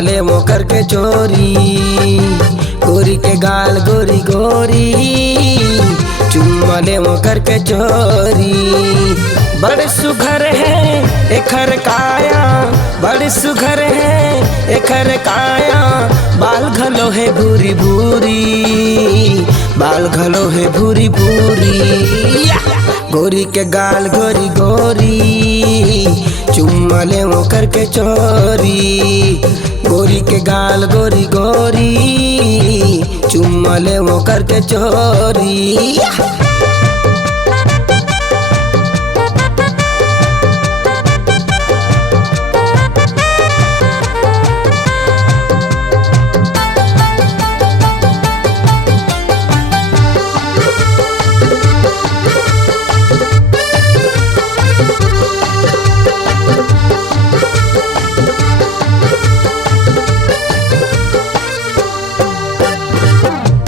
चुम्मले वो करके चोरी, गोरी के गाल गोरी गोरी, चुम्मले वो करके चोरी। बड़े सुघर है एखर काया, बड़े सुघर है एखर काया, बाल घलो है भूरी भूरी, बाल घलो है भूरी भूरी। गोरी के गाल गोरी गोरी, चुम्मले वो करके चोरी, गोरी के गाल गोरी गोरी, चुम्मले वो करके चोरी।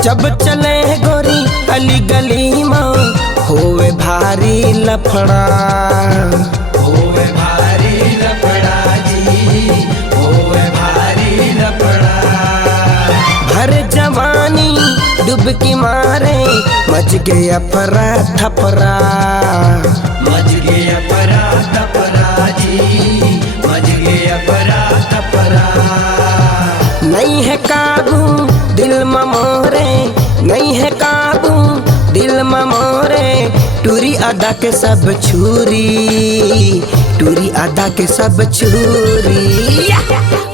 जब चले गोरी गली गली में, होवे भारी लफड़ा, होवे भारी लफड़ा जी, होवे भारी लफड़ा। भर जवानी डुबकी मारे, मच गया फरा थपरा, मच गया फरा थपरा जी, मच गया फरा थपरा। नहीं है काबू दिल में मोरे, नहीं है काबू दिल में मोरे, टूरी अदा के सब छुरी, टूरी अदा के सब छुरी।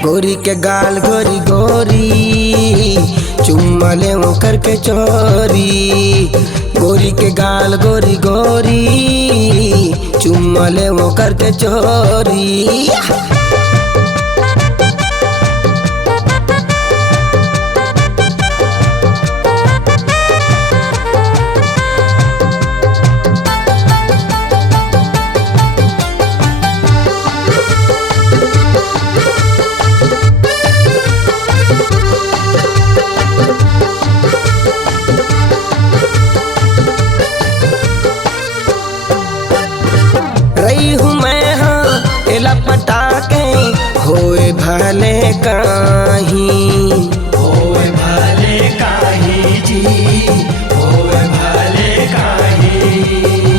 गोरी के गाल गोरी गोरी, चुम्मले वो करके चोरी, गोरी के गाल गोरी गोरी, चुम्मले वो करके चोरी। रही हूँ मैं हाँ एला पटाके, होए भले काहीं, होए भले काहीं जी, होए भले काहीं।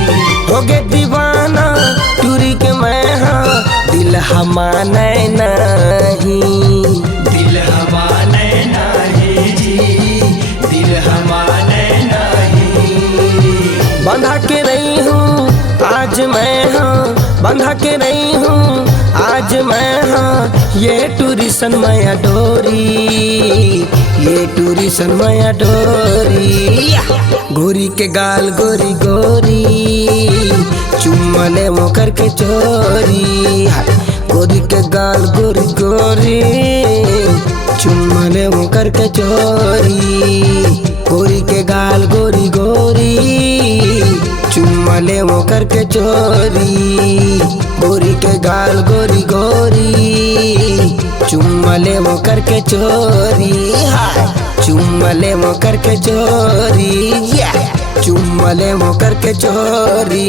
हो गए दीवाना टूरी के मैं हाँ, दिल हमाने नहीं, दिल हमाने नहीं जी, दिल हमाने नहीं। बंधा के रही हूँ आज मैं हाँ, बंधा के रही हूँ आज मैं हाँ, ये टूरिसन माया डोरी, ये टूरिसन माया डोरी। गोरी के गाल गोरी गोरी, चुम्मले वो करके चोरी, गोरी के गाल गोरी गोरी, चुम्मले वो करके चोरी, गोरी के गाल गोरी गोरी, चुम्मले वो करके चोरी, गोरी के गाल गोरी गोरी, चुम्मले वो करके चोरी, चुम्मले वो करके चोरी, चुम्मले वो करके चोरी।